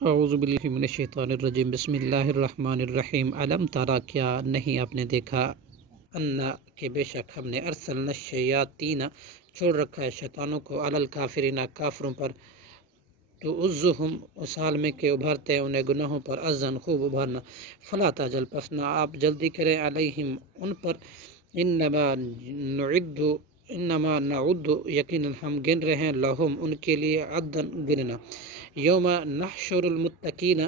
اعوذ باللہ من الشیطان الرجیم بسم اللہ الرحمن الرحیم علم تارا کیا نہیں آپ نے دیکھا انا کہ بے شک ہم نے ارسلنا الشیاطین چھوڑ رکھا ہے شیطانوں کو علی الکافرین کافروں پر تو عزہم اسال میں کہ ابھارتے ہیں انہیں گناہوں پر ازن خوب ابھارنا فلا تاجل پس نہ آپ جلدی کریں علیہم ان پر انما نعد یقیناً ہم گن رہے ہیں لہم ان کے لیے عدن گننا یوم نحشر المتقین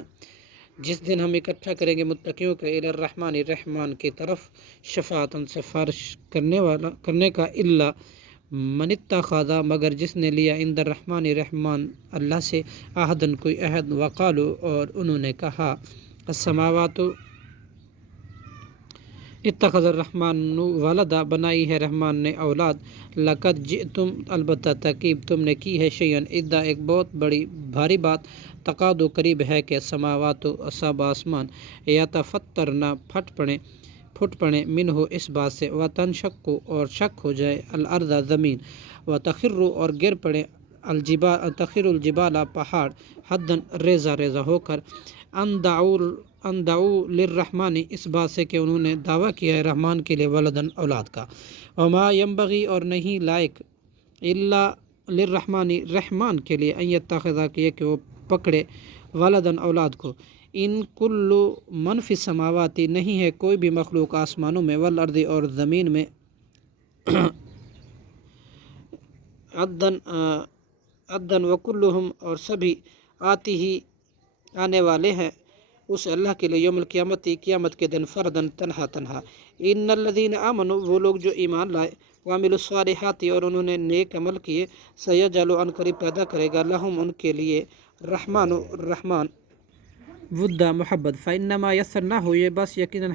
جس دن ہم اکٹھا کریں گے متقیوں کے الی الرحمن رحمان کی طرف شفاعتاً سفارش کرنے کا الا من اتخذ مگر جس نے لیا عند الرحمن رحمان اللہ سے عہدن کوئی عہد وقالو اور انہوں نے کہا السماوات اتخذ الرحمن ولدا بنائی ہے رحمان نے اولاد لقد جئتم البتہ تقیب تم نے کی ہے شیئن ادا ایک بہت بڑی بھاری بات تقاد و قریب ہے کہ سماوات و سب آسمان یتفطرنا پھٹ پڑیں منہ اس بات سے و تنشق اور شک ہو جائے الارض زمین و تخر اور گر پڑے تخر الجبال پہاڑ حدن ریزہ ریزہ ہو کر اندعو للرحمن اس بات سے کہ انہوں نے دعویٰ کیا ہے رحمان کے لیے ولدن اولاد کا وما ینبغی اور نہیں لائق الا للرحمن رحمان کے لیے ان یتخذ کہ وہ پکڑے ولدن اولاد کو ان کل من فی السماوات نہیں ہے کوئی بھی مخلوق آسمانوں میں والارض اور زمین میں عدن وکلہم اور سبھی آتی ہی آنے والے ہیں اس اللہ کے لیے یوم القیامت قیامت کے دن فردن تنہا تنہا ان الذین آمنوا وہ لوگ جو ایمان لائے وعملوا الصالحات اور انہوں نے نیک عمل کیے سیجعل ان قریب پیدا کرے گا لہم ان کے لیے رحمان ودا محبت فإنما یسرناہ یہ بس یقیناً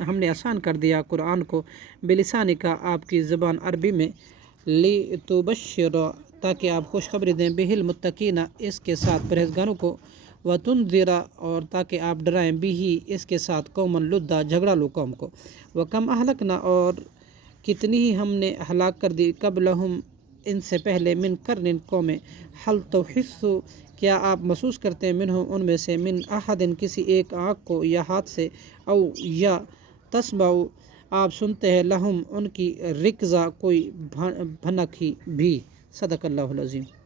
ہم نے آسان کر دیا قرآن کو بلسان کا آپ کی زبان عربی میں لتبشر تاکہ آپ خوشخبری دیں بہ المتقین اس کے ساتھ پرہیزگاروں کو وتنذر اور تاکہ آپ ڈرائیں بھی اس کے ساتھ قوما لدا جھگڑالو قوم کو وکم اہلکنا اور کتنی ہی ہم نے ہلاک کر دی قبلہم ان سے پہلے من قرن قومیں حل تحس کیا آپ محسوس کرتے ہیں منہم ان میں سے من احد کسی ایک آنکھ کو یا ہاتھ سے او یا تسمعوا آپ سنتے ہیں لہم ان کی رکزہ کوئی بھنک ہی بھی صدق اللہ العظیم